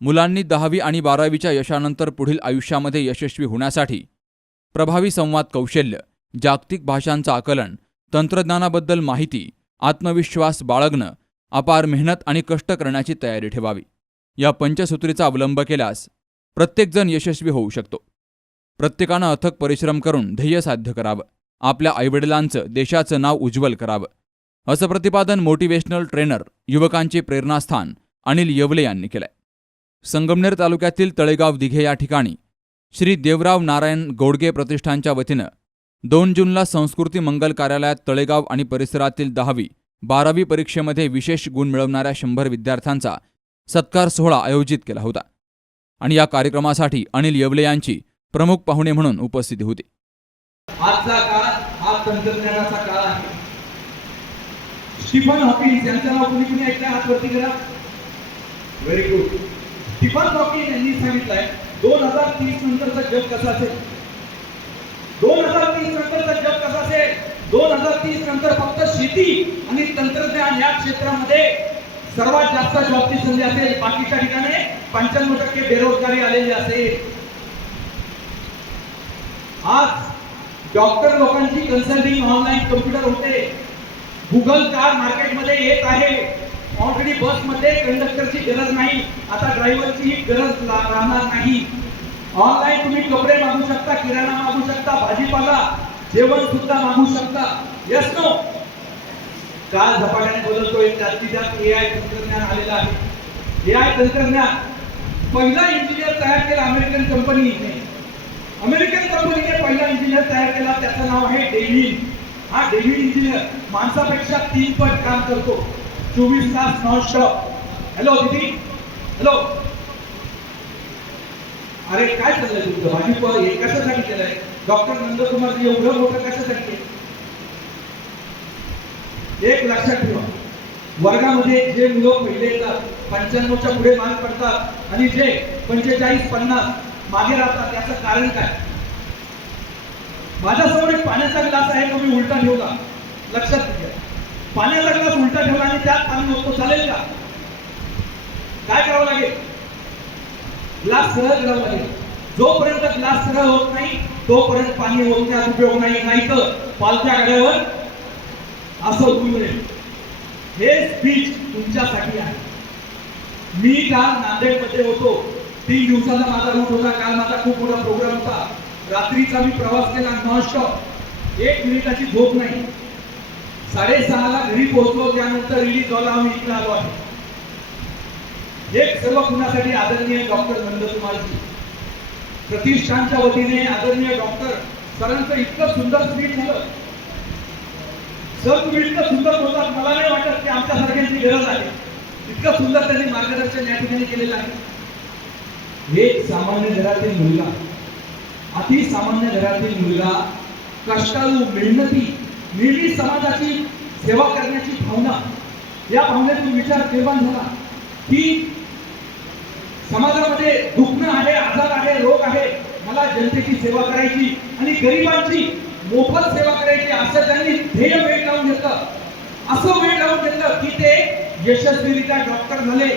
मुलांनी दहावी आणि बारावीच्या यशानंतर पुढील आयुष्यामध्ये यशस्वी होण्यासाठी प्रभावी संवाद कौशल्य जागतिक भाषांचं आकलन तंत्रज्ञानाबद्दल माहिती आत्मविश्वास बाळगणं अपार मेहनत आणि कष्ट करण्याची तयारी ठेवावी. या पंचसूत्रीचा अवलंब केल्यास प्रत्येकजण यशस्वी होऊ शकतो. प्रत्येकानं अथक परिश्रम करून ध्येय साध्य करावं. आपल्या आईवडिलांचं देशाचं नाव उज्ज्वल करावं. असं प्रतिपादन मोटिवेशनल ट्रेनर युवकांचे प्रेरणास्थान अनिल येवले यांनी केलंय. संगमनेर तालुक्यातील तळेगाव दिघे या ठिकाणी श्री देवराव नारायण गोडगे प्रतिष्ठानच्या वतीनं दोन जूनला संस्कृती मंगल कार्यालयात तळेगाव आणि परिसरातील दहावी बारावी परीक्षेमध्ये विशेष गुण मिळवणाऱ्या शंभर विद्यार्थ्यांचा सत्कार सोहळा आयोजित केला होता. आणि या कार्यक्रमासाठी अनिल येवले यांची प्रमुख पाहुणे म्हणून उपस्थिती होती. आजचा काळ हा तंत्रज्ञानाचा काळ आहे. स्टीफन हॉकिन्स यांचं नाव कुणी कुणी ऐकलं हात वरती करा. व्हेरी गुड स्टीफन हॉकिंग यांनी सांगितलंय. दोन हजार तीस नंतरचा जग कसा असेल? दोन हजार तीस नंतरचा जग कसा असेल? दोन हजार तीस नंतर फक्त शेती आणि तंत्रज्ञान या क्षेत्रामध्ये सर्वात जास्त जॉबची संधी असेल. बाकीच्या ठिकाणी पंच्याण्णव टक्के बेरोजगारी आलेली असेल. आज डॉक्टर लोकांची कन्सल्टिंग ऑनलाईन कम्प्युटर होते. गुगल कार मार्केटमध्ये येत आहे. ऑलरेडी बसमध्ये कंडक्टरची गरज नाही. आता ड्रायव्हरची गरज राहणार नाही. ऑनलाईन तुम्ही कपडे मागू शकता किराणा मागू शकता भाजीपाला जेवण सुद्धा मागू शकता. यस नो काल झपाट्याने बदलतोय जास्तीत जास्त ए आय तंत्रज्ञान आलेलं आहे. ए आय तंत्रज्ञान. पहिला इंजिनियर तयार केला अमेरिकन कंपनीने अमेरिकन कंपनीने पहिला इंजिनियर तयार केला त्याचं नाव आहे डेव्हिन हा डेव्हिन इंजिनियर माणसापेक्षा तीन पट काम करतो. चोवीस तास नॉन हॅलो दीदी? हॅलो अरे काय चाललंय तुमचं? भाजी हे कशासाठी केलंय? डॉक्टर नंदकुमार एवढं मोठं कशासाठी केलं? एक लक्षात ठेवा. वर्गामध्ये जे मुलं पहिले येतात पंच्याण्णवच्या पुढे मार्क पडतात आणि जे पंचेचाळीस पन्नास मागे राहतात त्याचं कारण काय? माझ्यासमोर एक पाण्याचा ग्लास आहे तो मी उलटा ठेवला लक्षात घ्या पाण्याचा ग्लास उलटा ठेवला आणि त्यात पाणी होतो चालेल का? काय करावं लागेल? ग्लास सरळ करावं लागेल. जोपर्यंत ग्लास सरळ होत नाही तोपर्यंत पाणी होत उपयोग नाही. नाही तर पालत्या गाड्यावर असं होऊ नये हे स्पीच तुमच्यासाठी आहे. मी काल नांदेडमध्ये होतो. तीन दिवसाचा माझा रूट होता. काल माझा खूप मोठा प्रोग्राम होता. रात्रीचा मी प्रवास केला नॉनस्टॉप. एक मिनिटाची झोप नाही. साडेसहाला घरी पोहोचलो त्यानंतर रिलीज झाला आम्ही इकडे आलो आहे. हे सर्व कुणासाठी आदरणीय डॉक्टर नंदकुमारजी. प्रतिष्ठानच्या वतीने आदरणीय डॉक्टर सरांचं इतकं सुंदर स्पीड झालं. सर तुम्ही इतकं सुंदर बोलतात मला नाही वाटत की आमच्या सारख्यांची गरज आहे. इतकं सुंदर त्यांनी मार्गदर्शन या ठिकाणी केलेलं आहे. एक सामान्य घरातील मुलगा अति सामान्य घरातील मुलगा कष्टाळू मेहनती नेहमी समाजाची सेवा करण्याची भावना या भावनेतून विचार निर्माण झाला. की समाजामध्ये दुखणं आहे आजार आहे रोग आहे मला जनतेची सेवा करायची आणि गरिबांची मोफत सेवा करायची असं त्यांनी ध्येय वेळ लावून घेतलं. असं वेळ लावून घेतलं की ते यशस्वीरित्या डॉक्टर झाले.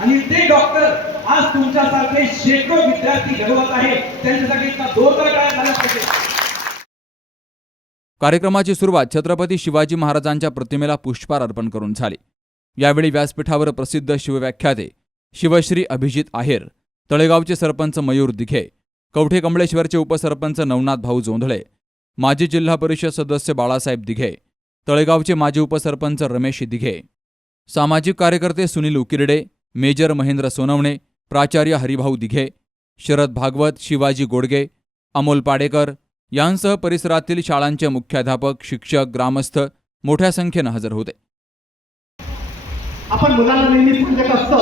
आणि ते डॉक्टर आज तुमच्यासारखे शेकडो विद्यार्थी घडवत आहे त्यांच्यासाठी जोरदार काय झाला पाहिजे. कार्यक्रमाची सुरुवात छत्रपती शिवाजी महाराजांच्या प्रतिमेला पुष्पार अर्पण करून झाली. यावेळी व्यासपीठावर प्रसिद्ध शिवव्याख्याते शिवश्री अभिजित आहेर तळेगावचे सरपंच मयूर दिघे कवठे कमळेश्वरचे उपसरपंच नवनाथ भाऊ जोंधळे माजी जिल्हा परिषद सदस्य बाळासाहेब दिघे तळेगावचे माजी उपसरपंच रमेश दिघे सामाजिक कार्यकर्ते सुनील उकिरडे मेजर महेंद्र सोनवणे प्राचार्य हरिभाऊ दिघे शरद भागवत शिवाजी गोडगे अमोल पाडेकर यांसह परिसरातील शाळांचे मुख्याध्यापक शिक्षक ग्रामस्थ मोठ्या संख्येनं हजर होते. आपण मुलांना नेहमी सांगत असतो.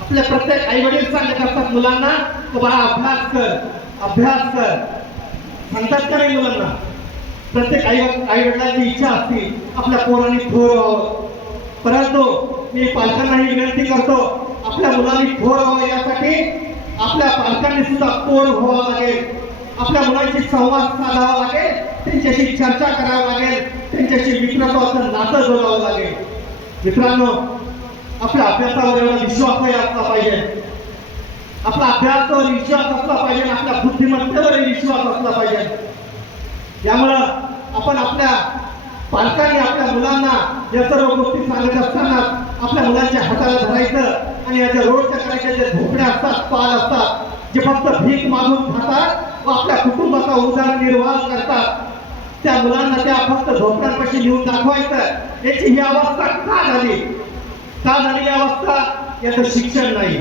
आपल्या प्रत्येक आई वडील सांगत असतात मुलांना की बाळा अभ्यास कर अभ्यास कर. सांगतात का नाही मुलांना? प्रत्येक आई आई वडिलांची इच्छा असते आपल्या पोरांनी थोर व्हावं. परंतु मी पालकांनाही विनंती करतो आपल्या मुलांनी थोर व्हावं यासाठी आपल्या पालकांनी सुद्धा थोर व्हावं लागेल? आपल्या मुलांशी संवाद साधावा लागेल त्यांच्याशी चर्चा करावी लागेल त्यांच्याशी मित्रत्वाचं नातं जोडावं लागेल. मित्रांनो आपल्या अभ्यासावर एवढा विश्वासही असला पाहिजे. आपला अभ्यासावर विश्वास असला पाहिजे आपल्या बुद्धिमत्तेवरही विश्वास असला पाहिजे. त्यामुळं आपण आपल्या पालकांनी आपल्या मुलांना या सर्व गोष्टी सांगत असताना आपल्या मुलांच्या हाताला धरायचं आणि याच्या रोडच्या करायच्या जे झोपड्या असतात पाल असतात जे फक्त भीक मागून खातात आपल्या कुटुंबाचा उदरनिर्वाह करतात. त्या मुलांना त्या फक्त झोपड्यांपाशी लिहून दाखवायचं. याची ही अवस्था का झाली? का झाली ही अवस्था? याचं शिक्षण नाही.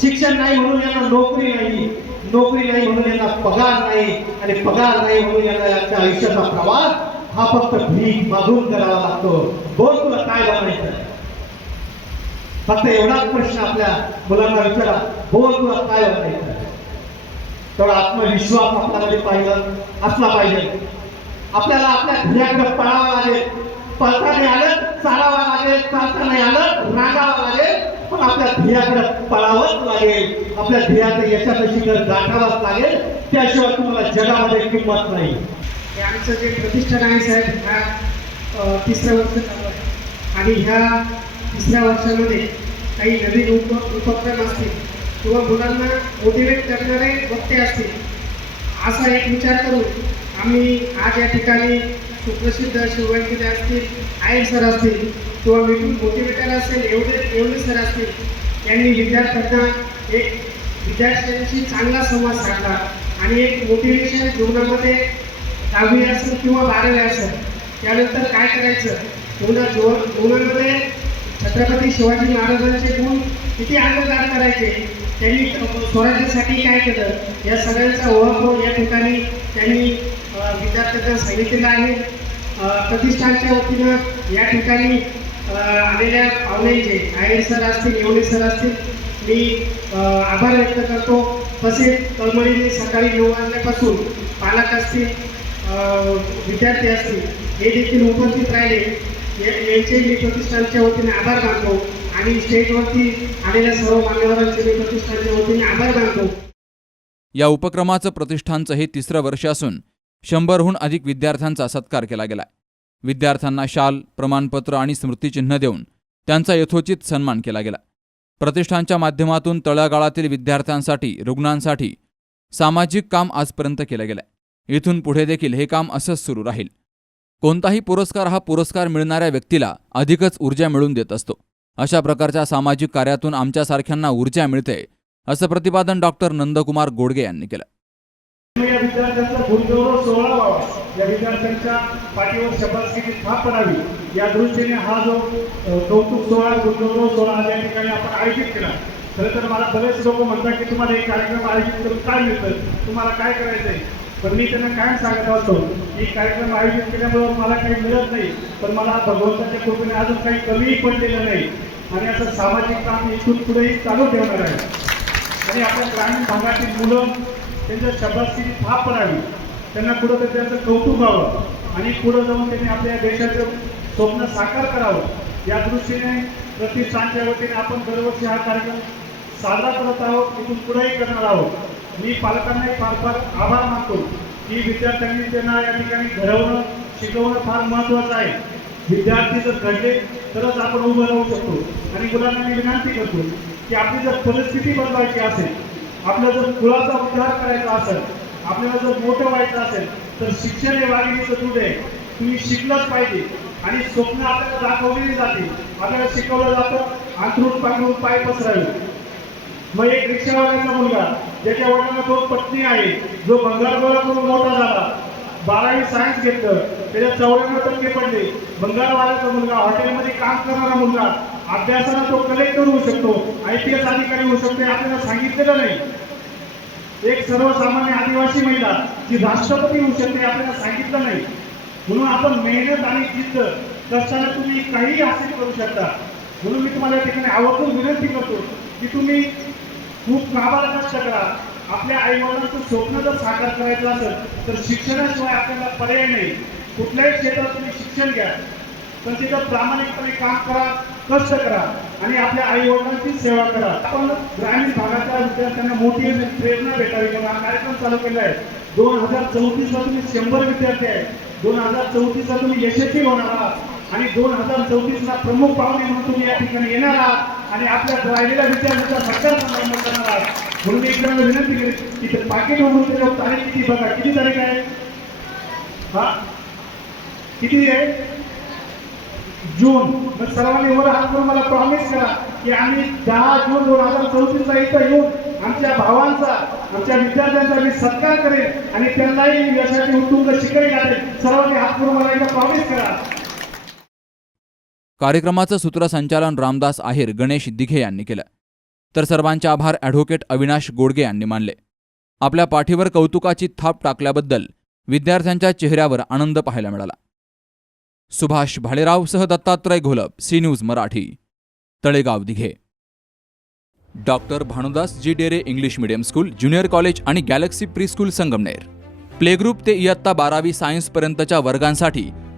शिक्षण नाही म्हणून यांना नोकरी नाही. नोकरी नाही म्हणून यांना पगार नाही. आणि पगार नाही म्हणून यांना यांच्या आयुष्याचा प्रवास हा फक्त भीक मागून करावा लागतो. बोल तुला काय बनायचं? फक्त एवढाच प्रश्न आपल्या मुलांना विचारा. बोल तुला काय बनायचं? तेवढा आत्मविश्वास आपल्यामध्ये पाहिजे असला पाहिजे. आपल्याला आपल्या ध्येयाकडे पळावं लागेल. पळता नाही आलं चालावं लागेल. चालता नाही आलं रागावं लागेल. पण आपल्या ध्येयाकडे पळावंच लागेल. आपल्या ध्येयाचं यशापाशी जर गाठावंच लागेल त्याशिवाय तुम्हाला जगामध्ये किंमत नाही. हे आमचं जे प्रतिष्ठान आहे साहेब ह्या तिसऱ्या वर्ष चालू आहे. आणि ह्या तिसऱ्या वर्षामध्ये काही नवीन उप उपक्रम असतील किंवा मुलांना मोटिवेट करणारे वक्ते असतील असा एक विचार करून आम्ही आज या ठिकाणी सुप्रसिद्ध शिववांकिते असतील आय सर असतील किंवा मीटिंग मोटिवेटर असेल एवढे एवढे सर असतील यांनी विद्यार्थ्यांना एक विद्यार्थ्यांशी चांगला संवाद साधला आणि एक मोटिवेशन जीवनामध्ये दहावी असेल किंवा बारावी असेल त्यानंतर काय करायचं? जीवना जीवन जीवनामध्ये छत्रपती शिवाजी महाराजांचे गुण किती अंगीकार करायचे? त्यांनी स्वराज्यासाठी काय केलं? या सगळ्यांचा ओळख या ठिकाणी त्यांनी विद्यार्थ्यांना सांगितलेलं आहे. प्रतिष्ठानच्या वतीनं या ठिकाणी आलेल्या पाहुण्यांचे आयर सर असतील येवले सर असतील मी आभार व्यक्त करतो. तसेच तळमळीने सकाळी नऊ वाजल्यापासून पालक असतील विद्यार्थी असतील हे देखील उपस्थित राहिले. यांचे मी प्रतिष्ठानच्या वतीने आभार मानतो. आणि स्टेजवरती आलेल्या सर्व मान्यवरांचे मी प्रतिष्ठानच्या वतीने आभार मानतो. या उपक्रमाचं प्रतिष्ठानचं हे तिसरं वर्ष असून शंभरहून अधिक विद्यार्थ्यांचा सत्कार केला गेलाय. विद्यार्थ्यांना शाल प्रमाणपत्र आणि स्मृतिचिन्ह देऊन त्यांचा यथोचित सन्मान केला गेला. प्रतिष्ठानच्या माध्यमातून तळागाळातील विद्यार्थ्यांसाठी रुग्णांसाठी सामाजिक काम आजपर्यंत केलं गेलंय. इथून पुढे देखील हे काम असंच सुरू राहील. कोणताही पुरस्कार हा पुरस्कार मिळणाऱ्या व्यक्तीला अधिकच ऊर्जा मिळवून देत असतो. अशा प्रकारच्या सामाजिक कार्यातून आमच्यासारख्यांना ऊर्जा मिळते असं प्रतिपादन डॉक्टर नंदकुमार गोडगे यांनी केलं. या विद्यार्थ्यांचा गुणगौरव सोहळा व्हावा या विद्यार्थ्यांच्या पाठीवर शपथगिरी थाप पडावी. या दृष्टीने हा जो कौतुक सोहळा गुणगौरव सोहळा या ठिकाणी आपण आयोजित केला. खरं तर मला बरेच लोक म्हणतात की तुम्हाला एक कार्यक्रम आयोजित करून काय मिळतं? तुम्हाला काय करायचंय पण मी त्यांना काय सांगत असतो की कार्यक्रम आयोजित केल्यामुळे मला काही मिळत नाही. पण मला भगवंताच्या कृपेने अजून काही कमीही पडलेलं नाही. आणि असं सामाजिक काम इथून पुढेही चालू ठेवणार आहे. आणि आपल्या ग्रामीण भागातील मुलं त्यांच्या शब्दाची थाप पडावी. त्यांना कुठं त्यांचं कौतुक व्हावं. आणि पुढं जाऊन त्यांनी आपल्या देशाचं स्वप्न साकार करावं. या दृष्टीने प्रतिष्ठानच्या वतीने आपण दरवर्षी हा कार्यक्रम साजरा करत आहोत. इथून पुढेही करणार आहोत. मी पालकांनाही फार फार आभार मानतो की विद्यार्थ्यांनी त्यांना या ठिकाणी घडवणं शिकवणं फार महत्त्वाचं आहे. विद्यार्थी जर घडले तरच आपण उभं राहू शकतो. आणि मुलांना मी विनंती करतो की आपली जर परिस्थिती बदलायची असेल आपला जर कुळाचा उद्धार करायचा असेल आपल्याला जर मोठं व्हायचं असेल तर शिक्षण हे वाघिणीचं दूध आहे. तुम्ही शिकलंच पाहिजे. आणि स्वप्न आपल्याला दाखवलेली जाते. आपल्याला शिकवलं जातं अंथरूण पांघरून पाय पसरावे. मग एक रिक्षावाल्याचा मुलगा ज्याच्या वडिलांना दोन पत्नी आहे जो बंगाल गोळा करून मोठा झाला. बारावी सायन्स घेतलं. त्याच्यात चौऱ्याण्णव टक्के पडले. बंगालवाड्याचा मुलगा हॉटेलमध्ये काम करणारा मुलगा. अभ्यासाला तो कलेक्टर होऊ शकतो आय पी एस अधिकारी होऊ शकतो आपल्याला सांगितलेलं नाही. एक सर्वसामान्य आदिवासी महिला जी राष्ट्रपती होऊ शकते आपल्याला सांगितलं नाही. म्हणून आपण मेहनत आणि जिद्द कष्टाने तुम्ही काहीही हासिल करू शकता. म्हणून मी तुम्हाला या ठिकाणी आवर्जून विनंती करतो की तुम्ही खूप कामाला कष्ट करा. आपल्या आई वडिलांचं स्वप्न जर साकार करायचं असेल तर शिक्षणाशिवाय आपल्याला पर्याय नाही. कुठल्याही क्षेत्रात तुम्ही शिक्षण घ्या. पण तिथं प्रामाणिकपणे काम करा कष्ट करा आणि आपल्या आई वडिलांची सेवा करा. आपण ग्रामीण भागातल्या विद्यार्थ्यांना मोठी प्रेरणा भेटावी म्हणून हा कार्यक्रम चालू केला आहे. दोन हजार चौतीसला तुम्ही शंभर विद्यार्थी आहे दोन हजार चौतीसला तुम्ही यशस्वी होणार आहात. आणि दोन हजार चौतीसला प्रमुख पाहुणे म्हणून तुम्ही या ठिकाणी येणार आहात. आणि आपल्या राहिलेल्या विद्यार्थ्यांचा सत्कार समारंभ करणार आहात. म्हणून मी एकदा विनंती करेन की ते पाकिट म्हणून त्याच्यावर तारीख किती बघा किती तारीख आहे? हा? किती आहे? जून. मग सर्वांनी वर हात करून मला प्रॉमिस करा की आम्ही दहा जून दोन हजार चौतीसला इथं येऊन आमच्या भावांचा आमच्या विद्यार्थ्यांचा मी सत्कार करेन आणि त्यांनाही यशाची उत्तुंग शिकाई घालेल सर्वांनी हात करून मला एकदा प्रॉमिस करा. कार्यक्रमाचं सूत्रसंचालन रामदास आहेर गणेश दिघे यांनी केलं. तर सर्वांचे आभार ॲडव्होकेट अविनाश गोडगे यांनी मानले. आपल्या पाठीवर कौतुकाची थाप टाकल्याबद्दल विद्यार्थ्यांच्या चेहऱ्यावर आनंद पाहायला मिळाला. Subhash भालेरावसह Dattatray Gholap C News Marathi Talegaon Dighe. Doctor Bhanudas G Dere English medium school junior college आणि Galaxy pre school Sangamner. Playgroup ते इयत्ता बारावी सायन्सपर्यंतच्या वर्गांसाठी